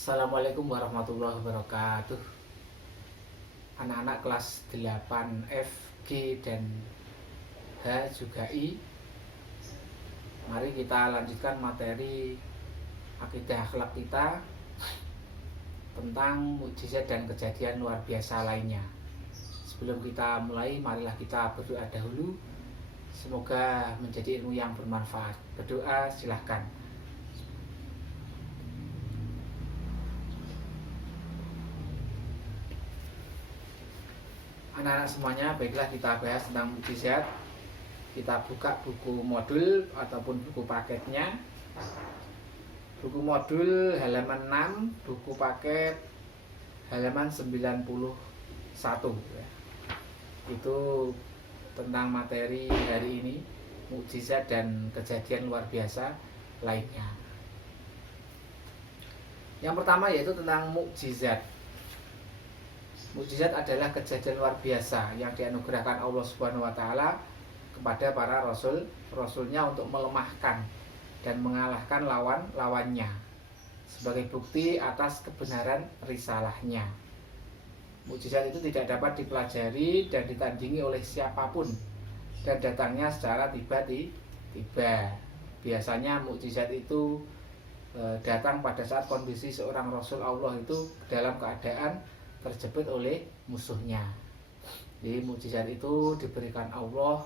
Assalamualaikum warahmatullahi wabarakatuh. Anak-anak kelas 8 F, G, dan H juga I. Mari kita lanjutkan materi akidah akhlak kita tentang mukjizat dan kejadian luar biasa lainnya. Sebelum kita mulai, marilah kita berdoa dahulu. Semoga menjadi ilmu yang bermanfaat. Berdoa silahkan. Anak-anak semuanya, baiklah kita bahas tentang mukjizat. Kita buka buku modul ataupun buku paketnya. Buku modul halaman 6, buku paket halaman 91 ya. Itu tentang materi hari ini, mukjizat dan kejadian luar biasa lainnya. Yang pertama yaitu tentang mukjizat. Mukjizat adalah kejadian luar biasa yang dianugerahkan Allah Subhanahu wa taala kepada para rasulnya untuk melemahkan dan mengalahkan lawan-lawannya sebagai bukti atas kebenaran risalahnya. Mukjizat itu tidak dapat dipelajari dan ditandingi oleh siapapun dan datangnya secara tiba-tiba. Biasanya mukjizat itu datang pada saat kondisi seorang rasul Allah itu dalam keadaan terjepit oleh musuhnya. Jadi mukjizat itu diberikan Allah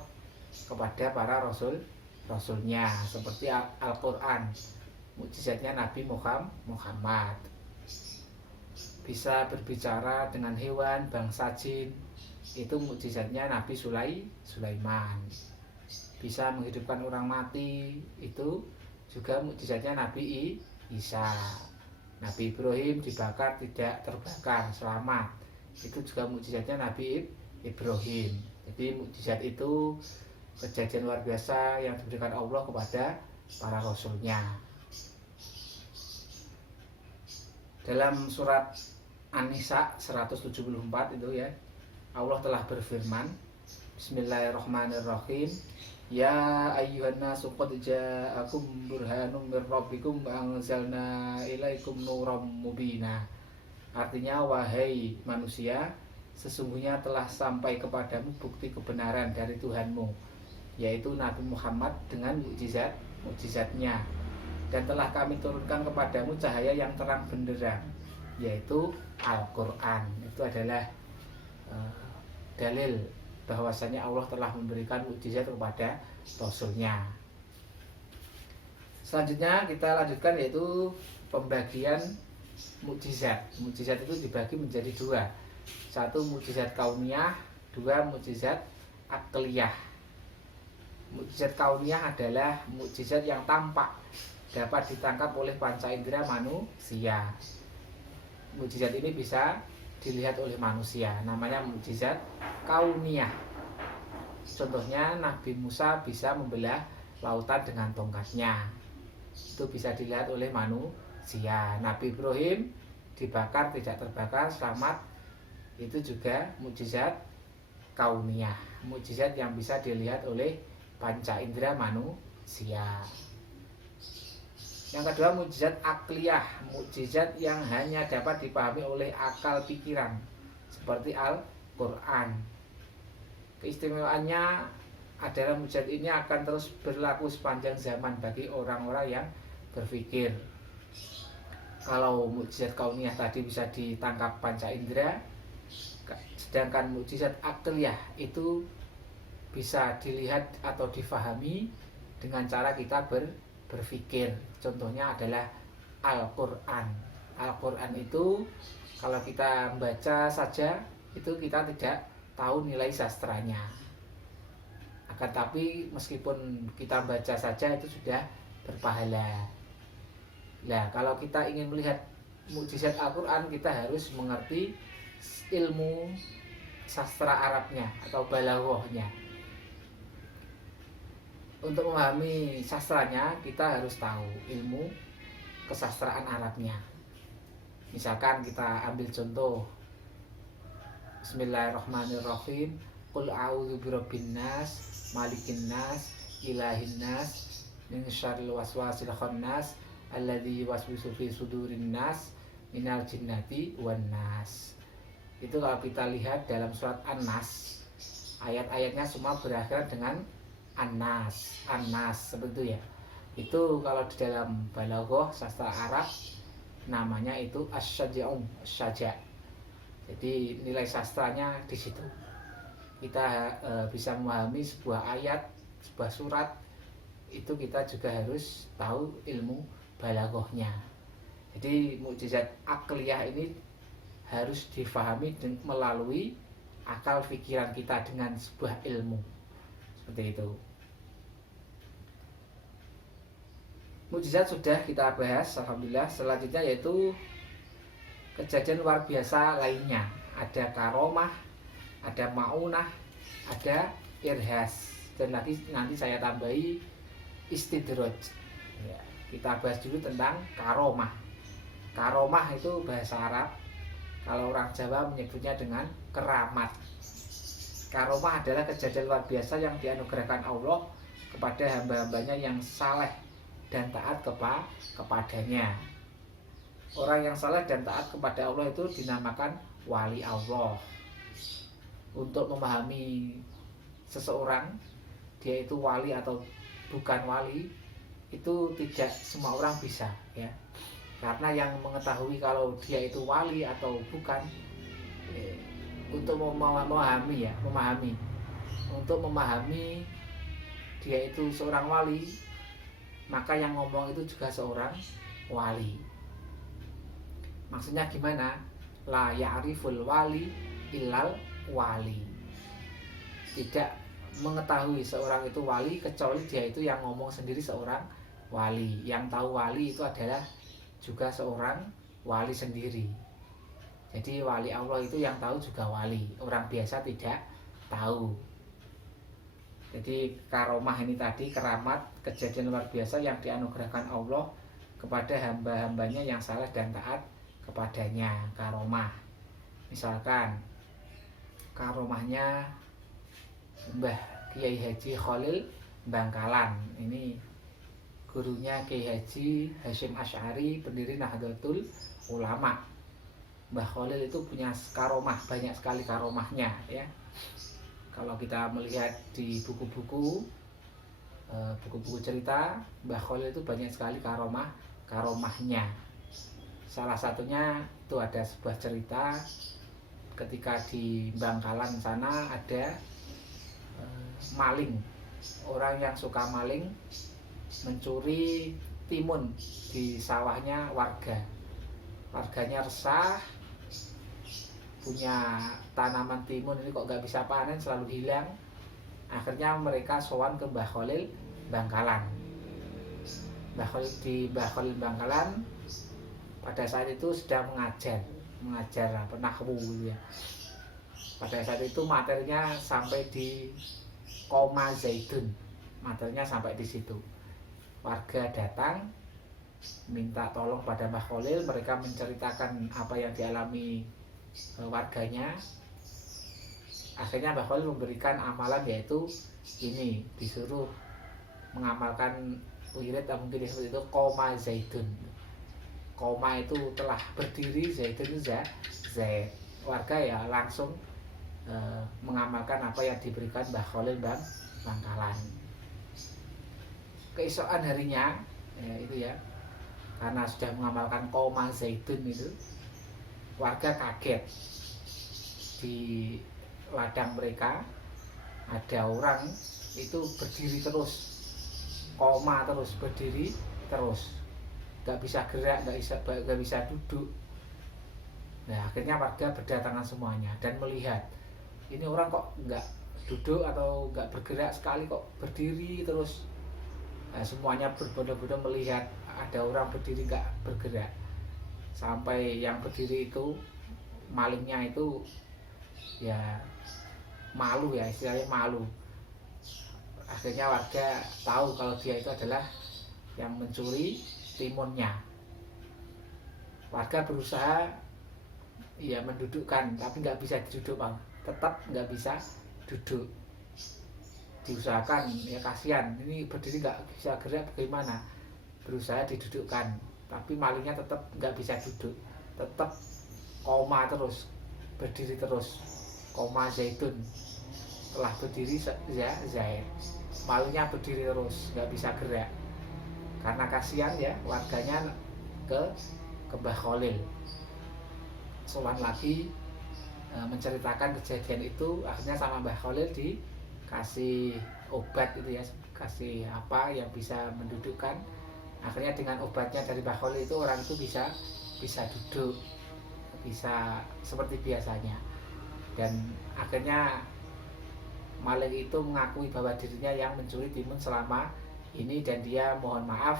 kepada para rasulnya, seperti Al-Quran, mukjizatnya Nabi Muhammad. Bisa berbicara dengan hewan, bangsa jin, itu mukjizatnya Nabi Sulaiman. Bisa menghidupkan orang mati, itu juga mukjizatnya Nabi Isa. Nabi Ibrahim dibakar tidak terbakar, selamat, itu juga mukjizatnya Nabi Ibrahim. Jadi mukjizat itu kejadian luar biasa yang diberikan Allah kepada para rasulnya. Dalam surat An-Nisa 174 itu ya, Allah telah berfirman, Bismillahirrahmanirrahim, Ya ayyuhan nasu qad ja'akum burhanum mir rabbikum anzalna ilaikum nuram mubina. Artinya, wahai manusia, sesungguhnya telah sampai kepadamu bukti kebenaran dari Tuhanmu, yaitu Nabi Muhammad dengan mukjizatnya, dan telah kami turunkan kepadamu cahaya yang terang benderang, yaitu Al-Quran. Itu adalah dalil bahwasanya Allah telah memberikan mukjizat kepada rasulnya. Selanjutnya kita lanjutkan yaitu pembagian mukjizat. Mukjizat itu dibagi menjadi dua. Satu mukjizat kauniyah, dua mukjizat akliyah. Mukjizat kauniyah adalah mukjizat yang tampak, dapat ditangkap oleh panca indera manusia. Mukjizat ini bisa dilihat oleh manusia, namanya mukjizat kauniyah. Contohnya Nabi Musa bisa membelah lautan dengan tongkatnya, itu bisa dilihat oleh manusia. Nabi Ibrahim dibakar tidak terbakar, selamat, itu juga mukjizat kauniyah, mukjizat yang bisa dilihat oleh panca indera manusia. Yang kedua mukjizat akliyah, mukjizat yang hanya dapat dipahami oleh akal pikiran, seperti Al-Quran. Keistimewaannya adalah mukjizat ini akan terus berlaku sepanjang zaman bagi orang-orang yang berpikir. Kalau mukjizat kauniyah tadi bisa ditangkap panca indera, sedangkan mukjizat akliyah itu bisa dilihat atau difahami dengan cara kita berpikir. Contohnya adalah Al-Quran. Al-Quran itu kalau kita membaca saja, itu kita tidak tahu nilai sastranya. Akan tapi meskipun kita baca saja itu sudah berpahala. Nah, kalau kita ingin melihat mukjizat Al-Quran, kita harus mengerti ilmu sastra Arabnya atau balaghahnya. Untuk memahami sastranya, kita harus tahu ilmu kesastraan Arabnya. Misalkan kita ambil contoh, Bismillahirrahmanirrahim, Qul a'udzu birabbin nas, malikin nas, ilahin nas, min syarril waswasil khannas, alladzi yuwaswisu fi sudurin nas minal jinnati wan nas. Itu kalau kita lihat dalam surat An-Nas, ayat-ayatnya semua berakhir dengan An-Nas, An-Nas seperti itu ya. Itu kalau di dalam balaghah sastra Arab namanya itu as-syaja'um, syaja'. Jadi nilai sastranya di situ. Kita bisa memahami sebuah ayat, sebuah surat, itu kita juga harus tahu ilmu balaghahnya. Jadi mukjizat akliyah ini harus difahami melalui akal pikiran kita dengan sebuah ilmu. Seperti itu. Mukjizat sudah kita bahas, alhamdulillah. Selanjutnya yaitu kejadian luar biasa lainnya. Ada karomah, ada maunah, ada irhas, dan lagi nanti saya tambahi istidraj. Ya, kita bahas dulu tentang karomah. Karomah itu bahasa Arab. Kalau orang Jawa menyebutnya dengan keramat. Karomah adalah kejadian luar biasa yang dianugerahkan Allah kepada hamba-hambanya yang saleh dan taat kepadanya. Orang yang saleh dan taat kepada Allah itu dinamakan wali Allah. Untuk memahami seseorang, dia itu wali atau bukan wali, itu tidak semua orang bisa, ya. Karena yang mengetahui kalau dia itu wali atau bukan, untuk memahami untuk memahami dia itu seorang wali, maka yang ngomong itu juga seorang wali. Maksudnya gimana? La ya'riful wali illal wali. Tidak mengetahui seorang itu wali kecuali dia itu yang ngomong sendiri seorang wali. Yang tahu wali itu adalah juga seorang wali sendiri. Jadi wali Allah itu yang tahu juga wali. Orang biasa tidak tahu. Jadi karomah ini tadi keramat, kejadian luar biasa yang dianugerahkan Allah kepada hamba-hambanya yang saleh dan taat kepadanya. Karomah, misalkan karomahnya Mbah Kiai Haji Khalil Bangkalan, ini gurunya Kiai Haji Hasyim Asy'ari, pendiri Nahdlatul Ulama. Mbah Khalil itu punya karomah, banyak sekali karomahnya, ya. Kalau kita melihat di buku-buku cerita, Mbah Khalil itu banyak sekali karomahnya. Salah satunya itu ada sebuah cerita ketika di Bangkalan sana ada maling, orang yang suka maling mencuri timun di sawahnya warga. Warganya resah, punya tanaman timun ini kok gak bisa panen, selalu hilang. Akhirnya mereka sowan ke Mbah Khalil Bangkalan. Mbah Khalil Bangkalan pada saat itu sedang mengajar nahwu gitu ya. Pada saat itu materinya sampai di koma zaitun, materinya sampai di situ. Warga datang minta tolong pada Mbah Khalil, mereka menceritakan apa yang dialami warganya. Akhirnya Mbah Khalil memberikan amalan, yaitu ini, disuruh mengamalkan wirid atau mungkin seperti itu, koma zaitun. Koma itu telah berdiri, zaitun itu zait. Warga ya langsung mengamalkan apa yang diberikan Mbah Khalil Bangkalan. Keesokan harinya, ya itu ya, karena sudah mengamalkan koma zaitun itu, warga kaget. Di ladang mereka ada orang itu berdiri terus, koma terus, berdiri terus, gak bisa gerak, gak bisa duduk. Nah akhirnya warga berdatangan semuanya dan melihat, ini orang kok gak duduk atau gak bergerak sekali, kok berdiri terus. Nah, semuanya berbondong-bondong melihat ada orang berdiri gak bergerak. Sampai yang berdiri itu, malingnya itu ya malu, ya istilahnya malu. Akhirnya warga tahu kalau dia itu adalah yang mencuri timunnya. Warga berusaha ya mendudukkan, tapi nggak bisa duduk, Bang. Tetap nggak bisa duduk. Diusahakan, ya kasihan, ini berdiri nggak bisa gerak, bagaimana? Berusaha didudukkan, tapi malingnya tetap nggak bisa duduk. tetap koma terus, berdiri terus, koma zaitun, telah berdiri zaid, malunya berdiri terus, nggak bisa gerak karena kasihan ya warganya ke Mbah Khalil. Sowan lagi menceritakan kejadian itu, akhirnya sama Mbah Khalil dikasih obat itu ya, kasih apa yang bisa mendudukkan. Akhirnya dengan obatnya dari Mbah Khalil itu orang itu bisa duduk, bisa seperti biasanya. Dan akhirnya maling itu mengakui bahwa dirinya yang mencuri timun selama ini, dan dia mohon maaf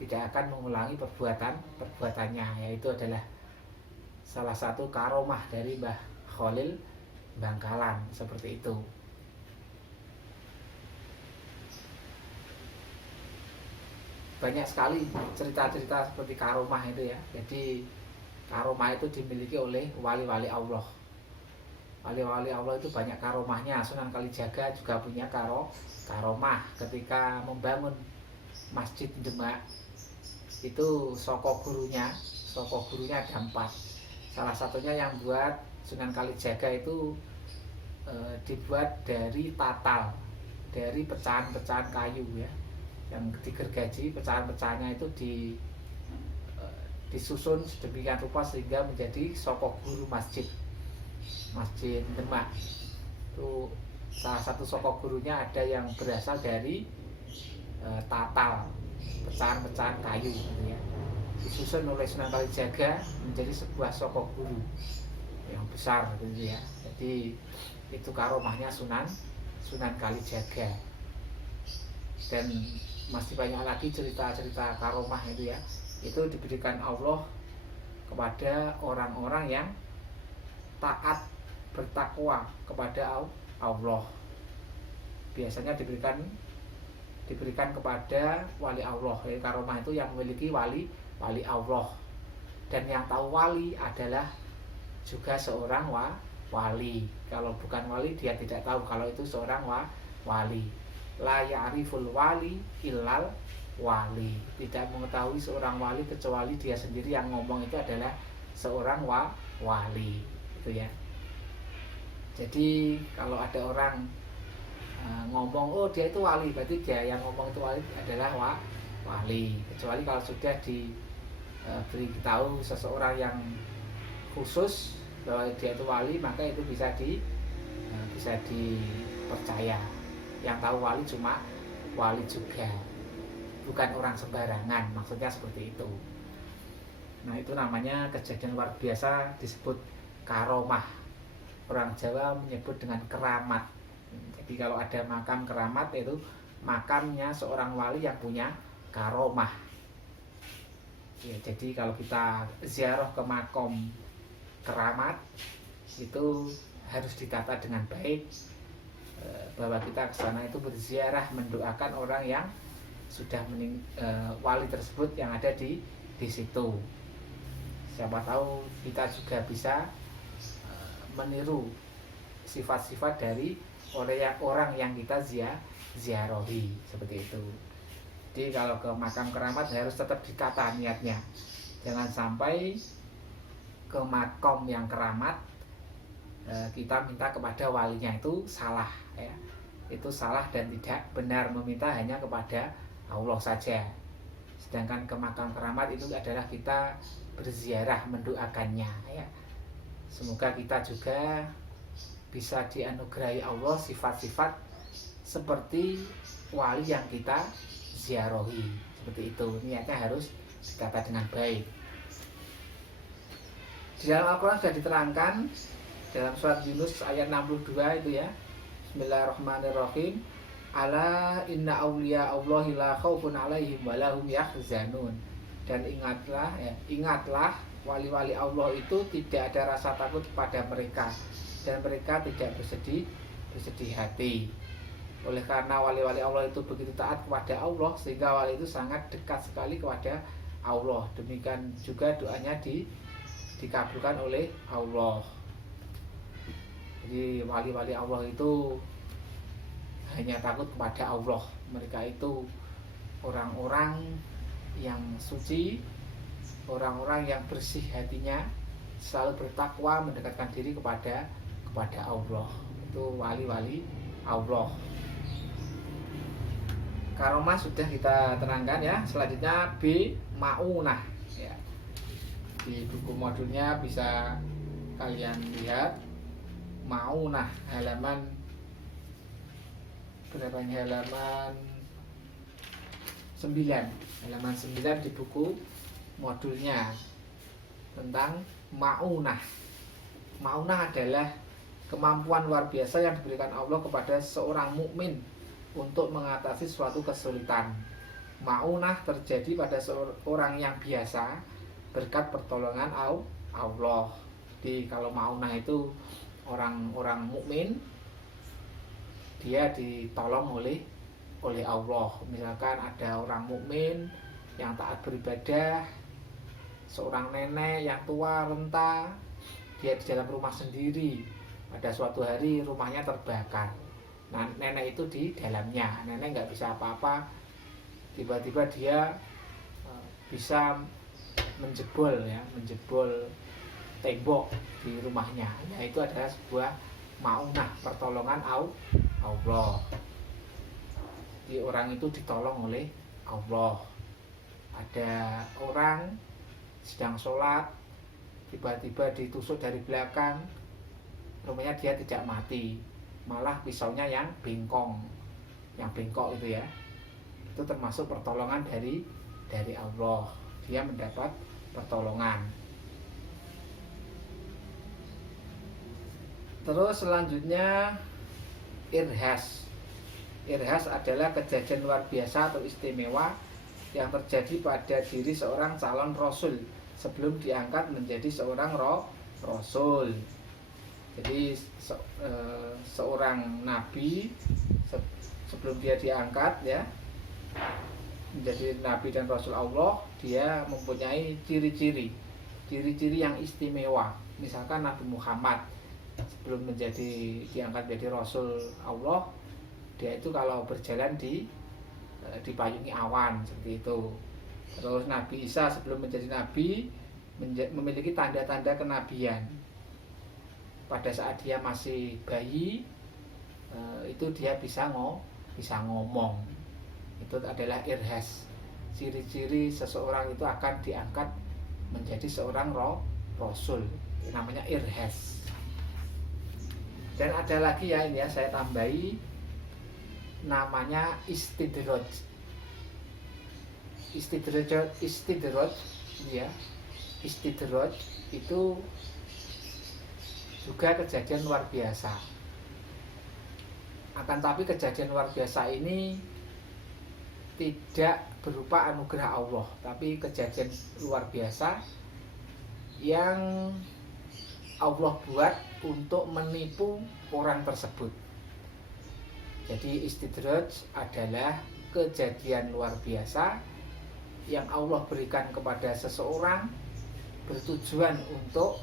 tidak akan mengulangi perbuatannya. Yaitu adalah salah satu karomah dari Mbah Khalil Bangkalan, seperti itu. Banyak sekali cerita-cerita seperti karomah itu ya. Jadi karomah itu dimiliki oleh wali-wali Allah. Wali-wali Allah itu banyak karomahnya. Sunan Kalijaga juga punya karomah ketika membangun Masjid Demak. Itu soko gurunya ada 4. Salah satunya yang buat Sunan Kalijaga itu dibuat dari tatal, dari pecahan-pecahan kayu ya, yang digergaji. Pecahan-pecahannya itu disusun sedemikian rupa sehingga menjadi soko guru Masjid Demak. Itu salah satu soko gurunya ada yang berasal dari tatal, pecahan-pecahan kayu gitu ya, disusun oleh Sunan Kalijaga menjadi sebuah soko guru yang besar gitu ya. Jadi itu karomahnya Sunan Kalijaga. Dan masih banyak lagi cerita-cerita karomah itu ya. Itu diberikan Allah kepada orang-orang yang taat, bertakwa kepada Allah. Biasanya diberikan kepada wali Allah. Jadi karomah itu yang memiliki wali Allah. Dan yang tahu wali adalah juga seorang wali. Kalau bukan wali dia tidak tahu kalau itu seorang wali. La ya'riful wali illal wali. Tidak mengetahui seorang wali kecuali dia sendiri yang ngomong itu adalah seorang wali. Itu ya. Jadi kalau ada orang ngomong oh dia itu wali, berarti dia yang ngomong itu wali adalah wali. Kecuali kalau sudah diberitahu seseorang yang khusus bahwa dia itu wali, maka itu bisa dipercaya. Yang tahu wali cuma wali juga, bukan orang sembarangan, maksudnya seperti itu. Nah itu namanya kejadian luar biasa, disebut karomah. Orang Jawa menyebut dengan keramat. Jadi kalau ada makam keramat, itu makamnya seorang wali yang punya karomah ya. Jadi kalau kita ziarah ke makam keramat itu harus ditata dengan baik, bahwa kita ke sana itu berziarah mendoakan orang yang sudah wali tersebut yang ada di situ. Siapa tahu kita juga bisa meniru sifat-sifat dari orang yang kita ziarahi, seperti itu. Jadi kalau ke makam keramat harus tetap ditata niatnya. Jangan sampai ke makam yang keramat kita minta kepada walinya, itu salah ya. Itu salah dan tidak benar. Meminta hanya kepada Allah saja. Sedangkan ke makam keramat itu adalah kita berziarah mendoakannya ya. Semoga kita juga bisa dianugerahi Allah sifat-sifat seperti wali yang kita ziarahi, seperti itu. Niatnya harus ditata dengan baik. Di dalam Al-Quran sudah diterangkan dalam surat Yunus ayat 62 itu ya. Bismillahirrahmanirrahim. Ala inna awliya Allahi la khaufun alaihim wa lahum yahzanun. Dan ingatlah wali-wali Allah itu tidak ada rasa takut kepada mereka, dan mereka tidak bersedih hati. Oleh karena wali-wali Allah itu begitu taat kepada Allah, sehingga wali itu sangat dekat sekali kepada Allah. Demikian juga doanya dikabulkan oleh Allah. Jadi wali-wali Allah itu hanya takut kepada Allah. Mereka itu orang-orang yang suci, orang-orang yang bersih hatinya, selalu bertakwa, mendekatkan diri kepada Allah. Itu wali-wali Allah. Karomah sudah kita terangkan ya. Selanjutnya B, maunah ya. Di buku modulnya bisa kalian lihat maunah halaman berapa ini, halaman 9 di buku modulnya tentang maunah. Maunah adalah kemampuan luar biasa yang diberikan Allah kepada seorang mukmin untuk mengatasi suatu kesulitan. Maunah terjadi pada seorang yang biasa berkat pertolongan Allah. Jadi kalau maunah itu orang-orang mukmin, dia ditolong oleh Allah. Misalkan ada orang mukmin yang taat beribadah, seorang nenek yang tua renta, dia di dalam rumah sendiri. Pada suatu hari rumahnya terbakar. Nah, nenek itu di dalamnya, nenek nggak bisa apa-apa. Tiba-tiba dia bisa menjebol tembok di rumahnya. Nah, itu adalah sebuah maunah, pertolongan Allah. Jadi orang itu ditolong oleh Allah. Ada orang sedang sholat, tiba-tiba ditusuk dari belakang, rupanya dia tidak mati, malah pisaunya yang bengkok itu ya. Itu termasuk pertolongan dari Allah. Dia mendapat pertolongan. Terus selanjutnya irhas. Irhas adalah kejadian luar biasa atau istimewa yang terjadi pada diri seorang calon rasul sebelum diangkat menjadi seorang rasul. Jadi seorang nabi sebelum dia diangkat ya menjadi nabi dan rasul Allah, dia mempunyai ciri-ciri yang istimewa. Misalkan Nabi Muhammad sebelum diangkat menjadi rasul Allah, dia itu kalau berjalan dipayungi awan seperti itu. Terus Nabi Isa sebelum menjadi nabi memiliki tanda-tanda kenabian. Pada saat dia masih bayi, itu dia bisa ngomong. Itu adalah irhas. Ciri-ciri seseorang itu akan diangkat menjadi seorang rasul, namanya irhas. Dan ada lagi ya, ini ya saya tambahi, namanya istidraj ya. Istidraj itu juga kejadian luar biasa. Akan tapi kejadian luar biasa ini tidak berupa anugerah Allah, tapi kejadian luar biasa yang Allah buat untuk menipu orang tersebut. Jadi istidraj adalah kejadian luar biasa yang Allah berikan kepada seseorang bertujuan untuk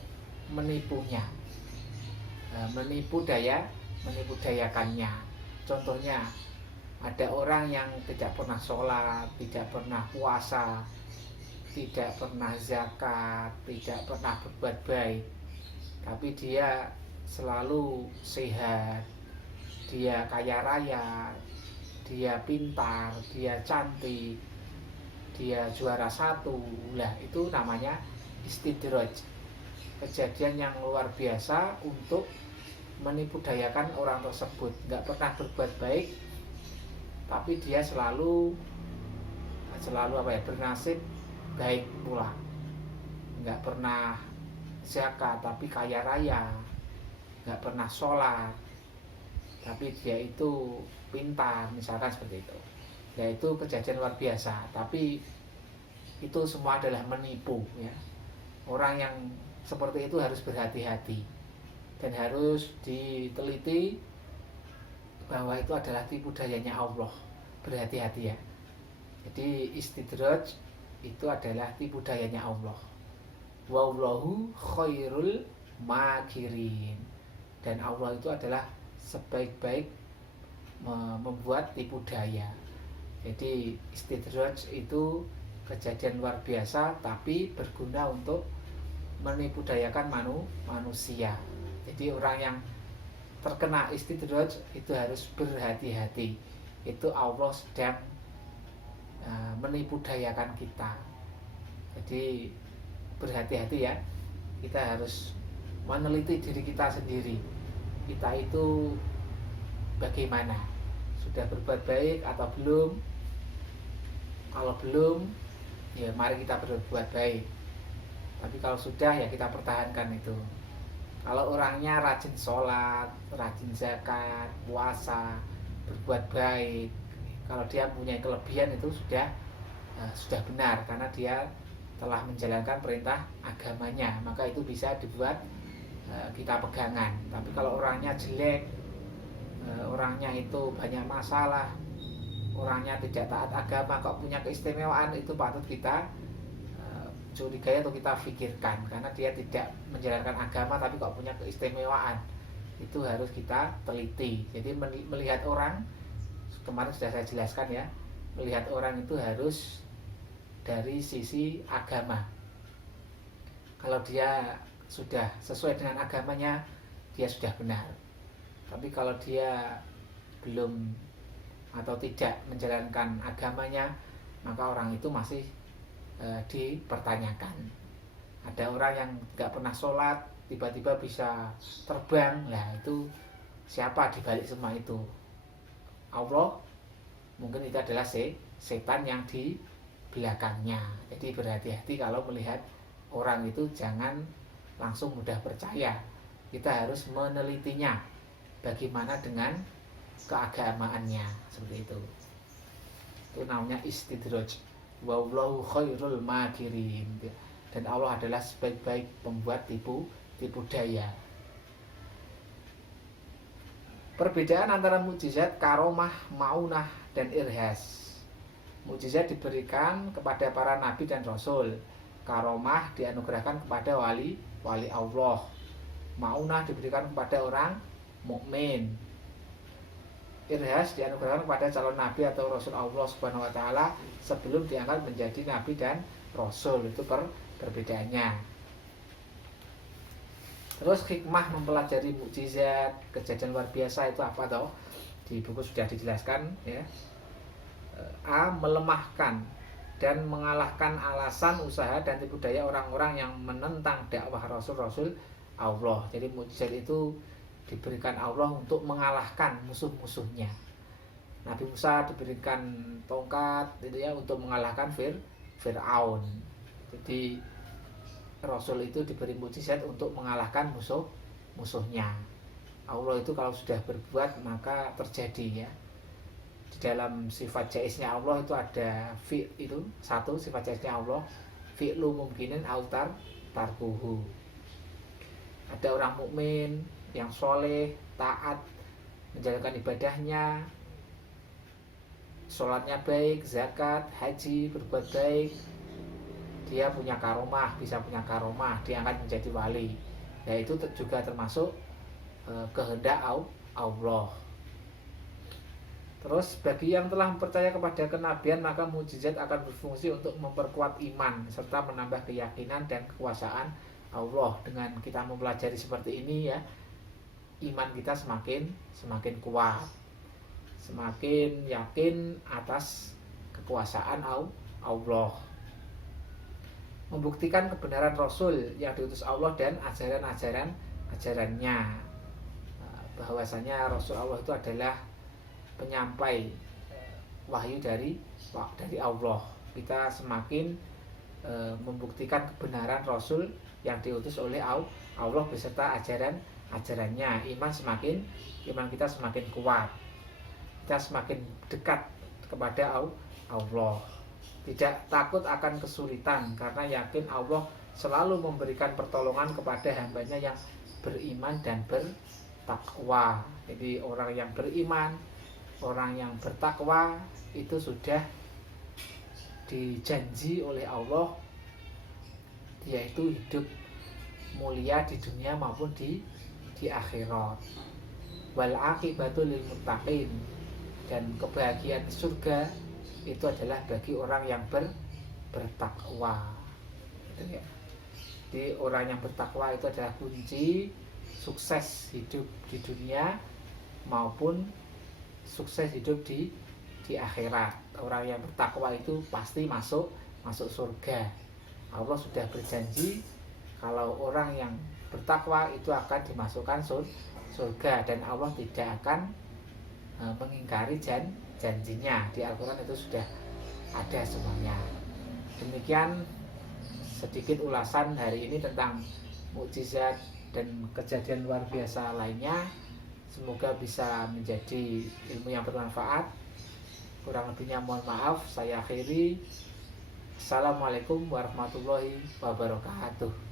menipunya, menipu dayakannya. Contohnya, ada orang yang tidak pernah sholat, tidak pernah puasa, tidak pernah zakat, tidak pernah berbuat baik, tapi dia selalu sehat, dia kaya raya, dia pintar, dia cantik, dia juara satu. Lah itu namanya istidraj, kejadian yang luar biasa untuk menipu dayakan orang tersebut. Nggak pernah berbuat baik, tapi dia selalu bernasib baik pula. Nggak pernah zakat tapi kaya raya, nggak pernah sholat tapi dia itu pintar, misalkan seperti itu. Ya itu kejadian luar biasa, tapi itu semua adalah menipu ya. Orang yang seperti itu harus berhati-hati dan harus diteliti bahwa itu adalah tipu dayanya Allah. Berhati-hati ya. Jadi istidraj itu adalah tipu dayanya Allah. Wallahu khairul makirin. Dan Allah itu adalah sebaik-baik membuat tipu daya. Jadi istidraj itu kejadian luar biasa tapi berguna untuk menipu dayakan manusia. Jadi orang yang terkena istidraj itu harus berhati-hati. Itu Allah sedang menipu dayakan kita. Jadi berhati-hati ya. Kita harus meneliti diri kita sendiri. Kita itu bagaimana? Sudah berbuat baik atau belum? Kalau belum, ya mari kita berbuat baik. Tapi kalau sudah, ya kita pertahankan itu. Kalau orangnya rajin sholat, rajin zakat, puasa, berbuat baik, kalau dia punya kelebihan itu sudah benar, karena dia telah menjalankan perintah agamanya, maka itu bisa dibuat kita pegangan. Tapi kalau orangnya jelek, orangnya itu banyak masalah, orangnya tidak taat agama kok punya keistimewaan, itu patut kita curigai atau kita pikirkan, karena dia tidak menjalankan agama tapi kok punya keistimewaan. Itu harus kita teliti. Jadi melihat orang, kemarin sudah saya jelaskan ya, melihat orang itu harus dari sisi agama. Kalau dia sudah sesuai dengan agamanya, dia sudah benar. Tapi kalau dia belum atau tidak menjalankan agamanya, maka orang itu masih dipertanyakan. Ada orang yang nggak pernah sholat tiba-tiba bisa terbang, lah itu siapa di balik semua itu? Allah? Mungkin itu adalah setan yang di belakangnya. Jadi berhati-hati kalau melihat orang itu, jangan langsung mudah percaya. Kita harus menelitinya, bagaimana dengan keagamaannya, seperti itu. Itu namanya istidraj. Wallahu khairul makirin. Dan Allah adalah sebaik-baik pembuat tipu daya. Perbedaan antara mukjizat, karomah, maunah, dan irhas. Mukjizat diberikan kepada para nabi dan rasul. Karomah dianugerahkan kepada wali Allah. Maunah diberikan kepada orang mukmin. Irhas dianugerahkan kepada calon nabi atau rasul Allah Subhanahu wa taala sebelum diangkat menjadi nabi dan rasul. Itu perbedaannya. Terus hikmah mempelajari mukjizat, kejadian luar biasa itu apa toh? Di buku sudah dijelaskan ya. A. Melemahkan dan mengalahkan alasan, usaha, dan tipu daya orang-orang yang menentang dakwah rasul-rasul Allah. Jadi mukjizat itu diberikan Allah untuk mengalahkan musuh-musuhnya. Nabi Musa diberikan tongkat itu ya untuk mengalahkan Fir'aun. Jadi Rasul itu diberi mukjizat untuk mengalahkan musuhnya. Allah itu kalau sudah berbuat maka terjadi ya. Di dalam sifat jaiznya Allah itu ada itu satu sifat jaiznya Allah, fi'lu mumkinin autar tarkuhu. Ada orang mukmin yang soleh, taat, menjalankan ibadahnya, sholatnya baik, zakat, haji, berbuat baik, dia punya karomah, bisa punya karomah, diangkat menjadi wali. Ya itu juga termasuk kehendak Allah. Terus bagi yang telah percaya kepada kenabian, maka mukjizat akan berfungsi untuk memperkuat iman serta menambah keyakinan dan kekuasaan Allah. Dengan kita mempelajari seperti ini ya, iman kita semakin kuat, semakin yakin atas kekuasaan Allah. Membuktikan kebenaran Rasul yang diutus Allah dan ajarannya, bahwasanya Rasul Allah itu adalah penyampai wahyu dari Allah. Kita semakin membuktikan kebenaran Rasul yang diutus oleh Allah beserta ajarannya. Iman kita semakin kuat, kita semakin dekat kepada Allah. Tidak takut akan kesulitan karena yakin Allah selalu memberikan pertolongan kepada hambanya yang beriman dan bertakwa. Jadi orang yang beriman, orang yang bertakwa itu sudah dijanji oleh Allah, yaitu hidup mulia di dunia maupun di akhirat. Wal aqibatu lil muttaqin, dan kebahagiaan surga itu adalah bagi orang yang bertakwa. Gitu ya. Jadi orang yang bertakwa itu adalah kunci sukses hidup di dunia maupun sukses hidup di akhirat. Orang yang bertakwa itu pasti masuk surga. Allah sudah berjanji kalau orang yang bertakwa itu akan dimasukkan surga, dan Allah tidak akan mengingkari janjinya. Di Al-Quran itu sudah ada semuanya. Demikian sedikit ulasan hari ini tentang mukjizat dan kejadian luar biasa lainnya. Semoga bisa menjadi ilmu yang bermanfaat. Kurang lebihnya mohon maaf. Saya akhiri. Assalamualaikum warahmatullahi wabarakatuh.